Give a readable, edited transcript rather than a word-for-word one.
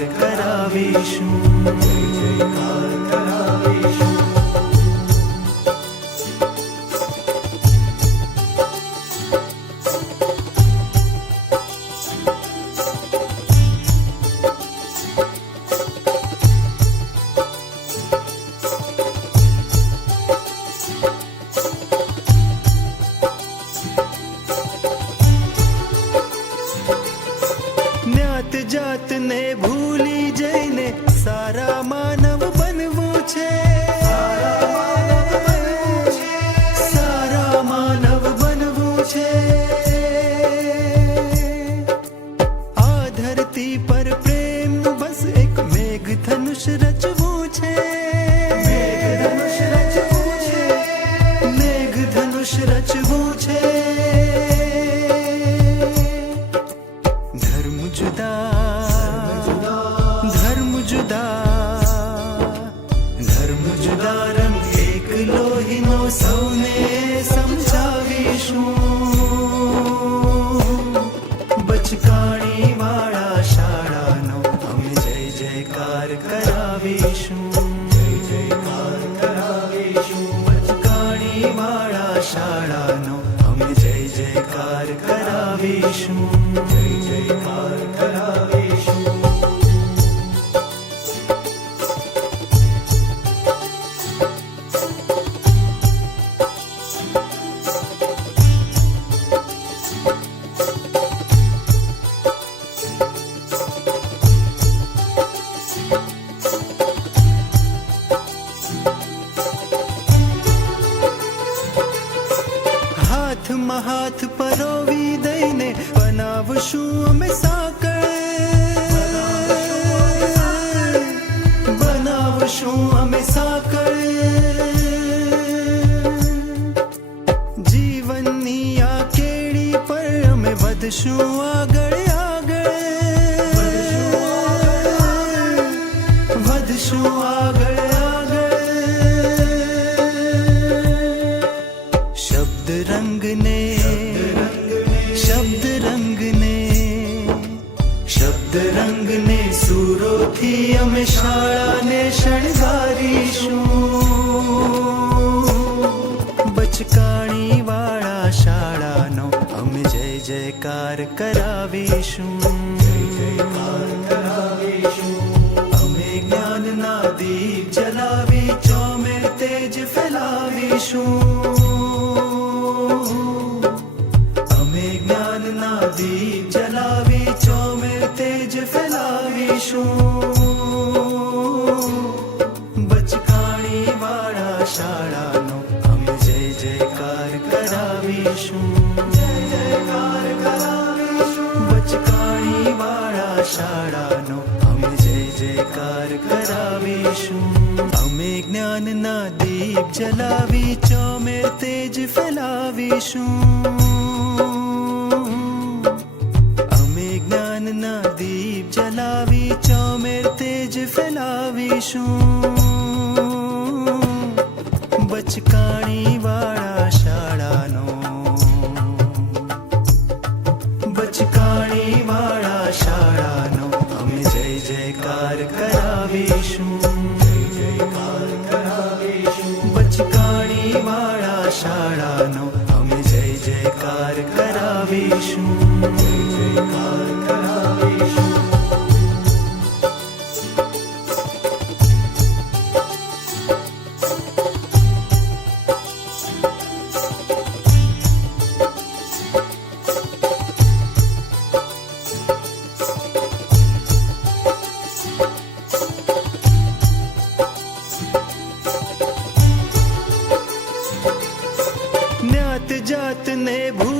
જયકાર કરાવીશું, જયકાર કરાવીશું. જાતને ભૂલી જઈને સારા માનવ બનવું છે, સારા માનવ બનવું છે. આ ધરતી પર પ્રેમનું બસ એક મેઘ ધનુષ રચવું છે, મેઘ ધનુષ રચવું છે. ધર્મ જુદા રંગ એક લોહીનો સૌને સમજાવીશું. બચકાણી વાળા શાળાનો અમે જય જયકાર કરાવીશું, જય જયકાર કરાવીશું. બચકાણી વાળા શાળાનો અમે જય જયકાર કરાવીશું, જય જયકાર કરાવીશું. હાથમાં હાથ પરોવી દઈને બનાવશું અમે સાંકળ, બનાવશું અમે સાંકળ. જીવનની આ કેડી પર અમે વધશું આગળ આગળ, વધશું આગળ. શબ્દ રંગને સૂરોથી અમે શાળાને શણગારીશું. બચકાણી વાળા શાળાનો અમે જય જયકાર કરાવીશું, જય જયકાર કરાવીશું. અમે જ્ઞાનના દીપ જલાવી ચોમેર તેજ ફેલાવીશું. અમે જ્ઞાનના દીપ જલાવી ચોમેર તેજ ફેલાવીશું. બચકાણી વાળા શાળાનો અમે જય જયકાર કરાવીશું, જય જયકાર કરાવીશું. બચકાણી વાળા શાળાનો અમે જય જયકાર કરાવીશું. અમે જ્ઞાનના દીપ જલાવી ચોમેર તેજ ફેલાવીશું. જ્ઞાનના દીપ જલાવી ચોમેર તેજ ફેલાવીશું. બચકાણી વાળા શાળાનો, બચકાણી વાળા શાળાનો અમે જય જયકાર કરાવીશું, જય જયકાર કરાવીશું. બચકાણી વાળા શાળાનો અમે જય જયકાર કરાવીશું, જય જયકાર કરાવીશું. જાતને ભૂલી